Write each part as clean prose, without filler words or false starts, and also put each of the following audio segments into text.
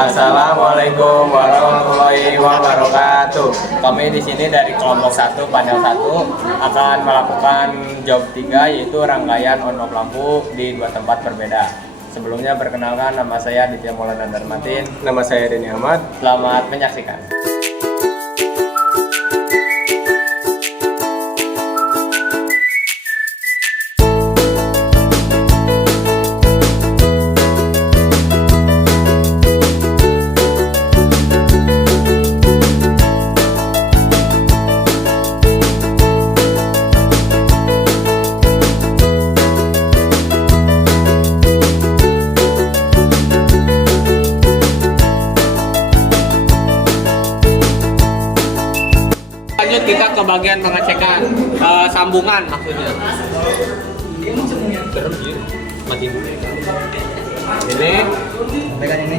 Assalamualaikum warahmatullahi wabarakatuh. Kami di sini dari kelompok 1 panel 1 akan melakukan job 3 yaitu rangkaian on-off lampu di 2 tempat berbeda. Sebelumnya perkenalkan, nama saya Ditya Maulana Darmatin. Nama saya Denny Ahmad. Selamat menyaksikan. Lanjut kita ke bagian pengecekan sambungan maksudnya. Ini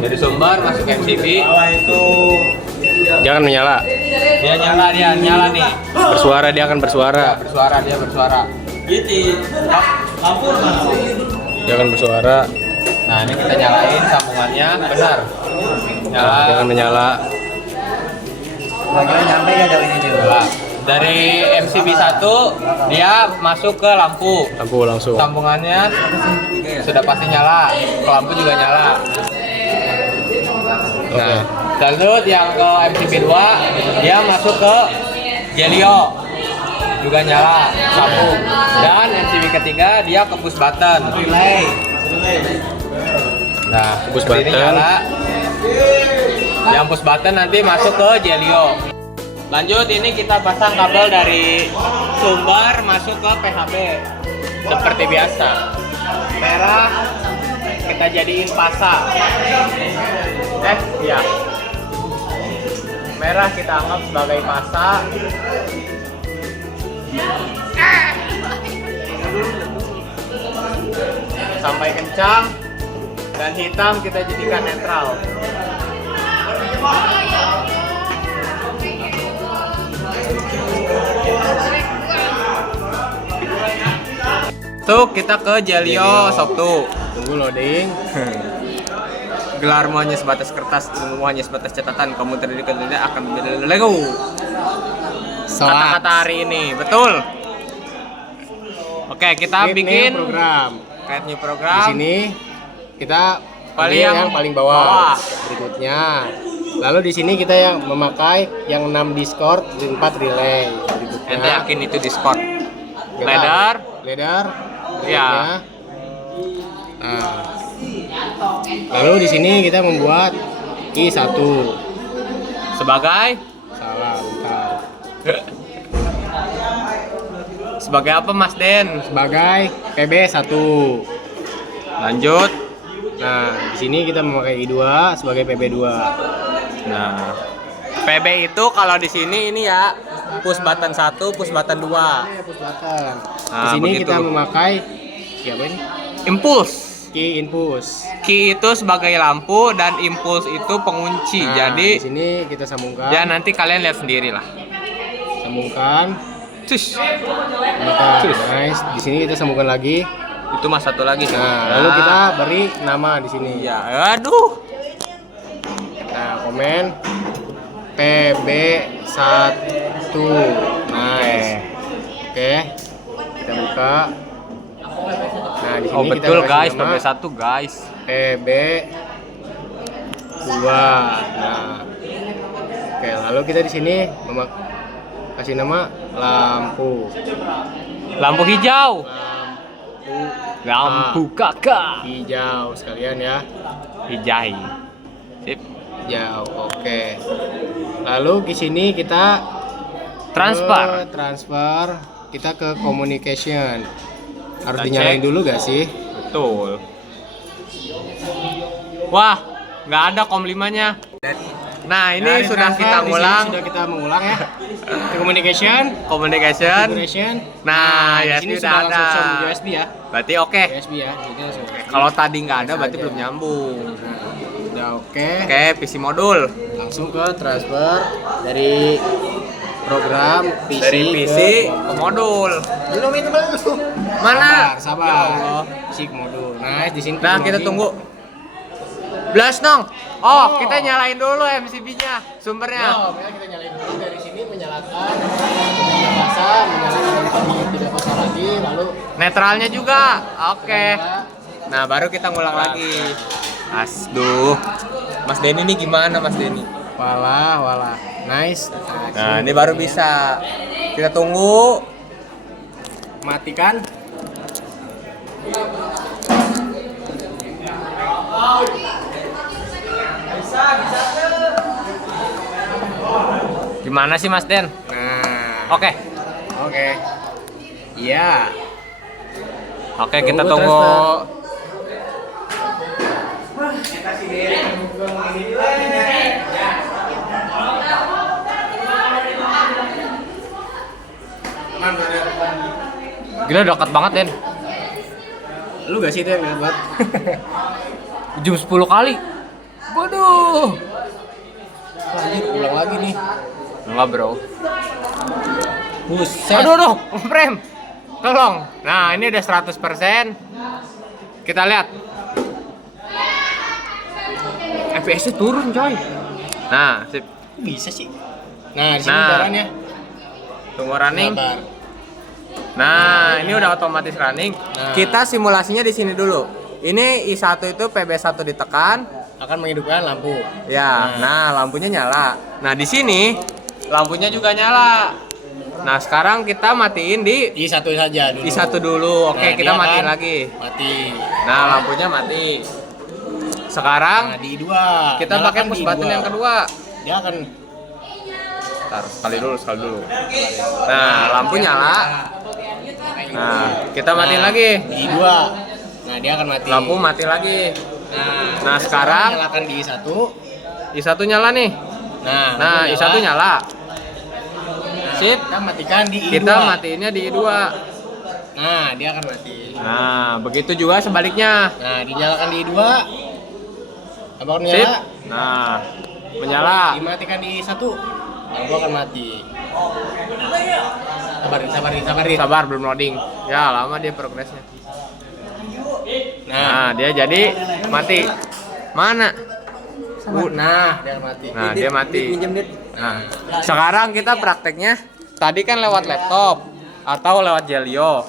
dari sumber masuk ke MCB. Jangan menyala. Dia nyala nih. Bersuara, dia akan bersuara. Dia bersuara. Gitu. Lampu mana? Jangan bersuara. Nah, ini kita nyalain sambungannya, benar. Nyala. Jangan menyala. Dari MCB 1 dia masuk ke lampu. Lampu langsung. Sambungannya sudah pasti nyala, ke lampu juga nyala. Nah, lanjut yang ke MCB 2 dia masuk ke Jelio, juga nyala, sambung. Dan MCB ketiga dia ke push button, relay. Nah, Push ini button. nyala. Yang push button nanti masuk ke Jelio. Lanjut, ini kita pasang kabel dari sumber masuk ke PHB seperti biasa. Merah kita jadiin pasa. Ya. Merah kita anggap sebagai pasa. Sampai kencang. Dan hitam kita jadikan netral. Tuh, kita ke Jelio Soktu. Tunggu loading. Gelarmu hanya sebatas kertas, ilmu hanya sebatas catatan. Kamu terdiri tidak akan menjadi Lego. Kata-kata hari ini, betul. Oke, kita bikin program. create new Di program. sini kita Paling pilih yang yang paling bawah. bawah. Berikutnya. Lalu di sini kita yang memakai yang 6 Discord, 4 relay. Berikutnya. Ente yakin itu Discord? Kita- Ladder. Ladder. Ya. Nah. Lalu di sini kita membuat I1. Sebagai Salah, bentar. sebagai apa, Mas Den? Sebagai PB1. Lanjut. Nah, di sini kita memakai I2 sebagai PB2. Nah, PB itu kalau di sini ini ya push button 1, push button 2. Push button. Di Nah, sini begitu. kita memakai apa ini? Impulse. Key input. Key itu sebagai lampu dan impulse itu pengunci. Nah, Jadi di sini kita sambungkan. ya nanti kalian lihat sendiri lah. Sambungkan. Cus. Sambungkan. Nice. Di sini kita sambungkan lagi. Itu mas satu lagi. Nah, lalu kita beri nama di sini. Ya, aduh. Nah, komen PB1. Nice. Oke. Kita buka. Nah, di sini Oh kita betul kasih guys, nama PB1 guys. PB2. Nah. Oke, lalu kita di sini kasih nama lampu. Lampu hijau. Lampu Lampu kakak. hijau sekalian ya. Hijai. Sip. Hijau. Oke. Lalu di sini kita Transfer. transfer kita ke communication. Harus Kita dinyalain cek. dulu gak sih? Betul. Wah, nggak ada kom 5-nya. Nah, ini Nah, sudah transfer, kita di sini ngulang. Sudah kita mengulang ya. Communication. Communication. Configuration. Nah, di USB sini udah sudah langsung ada. sama USB ya. Berarti oke. USB ya. Jadi langsung USB. Kalau tadi nggak ada, berarti Aja. belum nyambung. Udah oke. Oke, PC modul. Langsung ke transfer dari program PC, Dari PC ke modul. belum itu belum. Mana? Sabar. Ya Allah. PC ke modul. Nice di sini. Nah, kita tunggu. Blast dong. Oh, kita nyalain dulu MCB-nya, sumbernya. Oh, kita nyalain dulu dari sini, menyalakan tiga pasang, menyalakan tiga pasang lagi, lalu Netralnya juga. Oke. Nah, baru kita ngulang lagi. Asduh. Mas Denny ini gimana Mas Denny? walah, nice. Nah, ini baru bisa. Kita tunggu. Matikan. Gimana sih Mas Den? Nah, Oke. oke. Iya. Oke, kita Tunggu tunggu. Gila dekat banget Den. Lu gak sih itu yang buat? Jam 10 kali. Waduh. Lanjut, ulang lagi nih. Enggak, Bro. Buset. Aduh, Prem. Tolong. Nah, ini udah 100%. Kita lihat. FPS-nya turun, coy. Nah, sip. Bisa sih. Nah, di sini Nah. caranya. Tunggu running. Sabar. Nah, ini udah otomatis running. Nah. Kita simulasinya di sini dulu. Ini I1 itu PB1 ditekan. Akan menghidupkan lampu. Ya, nah lampunya nyala. Nah, di sini lampunya juga nyala. Nah, sekarang kita matiin di I1 saja dulu. I1 dulu. Oke, Nah, kita dia matiin kan lagi. Mati. Nah, lampunya mati. Sekarang Nah, di I2. kita pakai Nyalakan push di button I2. yang kedua. Dia akan Bentar, sekali dulu. Nah, lampu nyala. Nah, kita matiin lagi. Di I2. Nah, dia akan mati. Lampu mati lagi. Nah, kita sekarang nyalakan di I1. I1 nyala nih. Nah, Nah, lampu I1 nyala. Nah, Sip. kita matikan di I2. Kita matiinnya di I2. Nah, dia akan mati. Nah, begitu juga sebaliknya. Nah, dinyalakan di I2. Lampu akan Sip. menyala. Nah, menyala. Dimatikan di I1. Lampu akan mati. Sabarin. Sabar, belum loading. Ya, lama dia progresnya. Nah, dia jadi mati. Mana? Nah, dia akan mati. Nah, dia mati. Nah, sekarang kita prakteknya tadi kan lewat laptop atau lewat Jelio.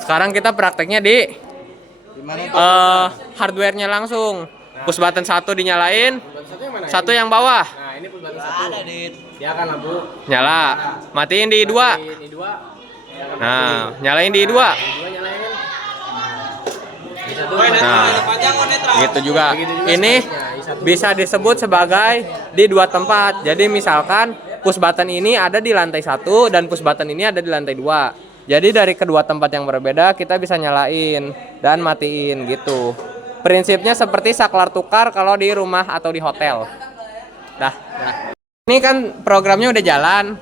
Sekarang kita prakteknya di hardware-nya langsung. Push button 1 dinyalain, Satu yang mana? satu yang bawah Nah, ini push button 1. Dia akan lampu. nyala. Matiin di I2. Ini 2. Nah, nyalain di I2. I2 nyalain. Nah, gitu juga. Ini bisa disebut sebagai di dua tempat. Jadi misalkan push button ini ada di lantai 1 dan push button ini ada di lantai 2. Jadi dari kedua tempat yang berbeda kita bisa nyalain dan matiin gitu. Prinsipnya seperti saklar tukar kalau di rumah atau di hotel. Dah. Ini kan programnya udah jalan.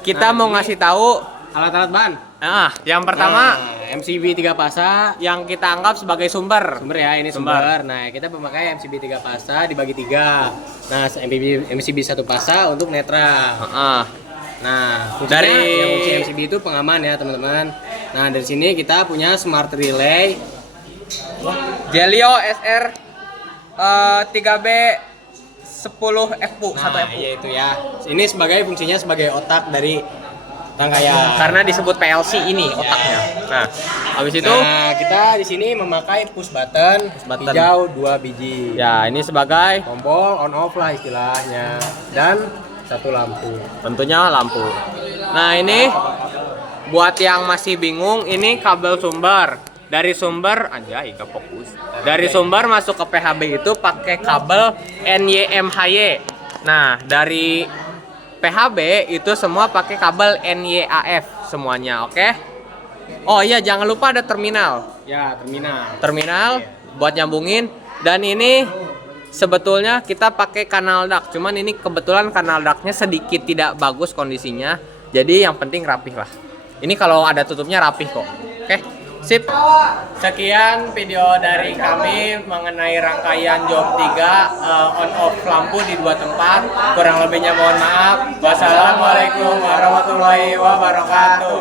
Kita mau ngasih tahu. Alat-alat ban. Nah, yang pertama MCB 3 pasa. yang kita anggap sebagai sumber. Sumber ya, ini sumber. Nah, kita memakai MCB 3 pasa dibagi 3. Nah, MCB 1 pasa untuk netral. Heeh. Nah, fungsinya Dari- yang fungsi MCB itu pengaman ya, teman-teman. Nah, dari sini kita punya smart relay. Jelio SR 3B 10 FU, 1 Nah, FU. yaitu ya. Ini sebagai fungsinya sebagai otak dari rangkaian. Karena disebut PLC ini otaknya. Nah, habis itu Nah, kita di sini memakai push button, button. hijau 2 biji. ya ini sebagai Tombol on off lah istilahnya. Dan satu lampu. tentunya lampu. Nah, ini buat yang masih bingung, ini kabel sumber. Dari sumber anjay gak fokus. Dari sumber masuk ke PHB itu pakai kabel NYMHY. Nah, dari PHB itu semua pakai kabel NYAF semuanya, oke? Oh iya, jangan lupa ada terminal. Ya, terminal. Terminal buat nyambungin, dan ini sebetulnya kita pakai kanal dak, cuman ini kebetulan kanal daknya sedikit tidak bagus kondisinya, jadi yang penting rapih lah. Ini kalau ada tutupnya rapih kok. Oke, sip. Sekian video dari kami mengenai rangkaian job 3 on off lampu di 2 tempat. Kurang lebihnya mohon maaf. Wassalamualaikum warahmatullahi wabarakatuh.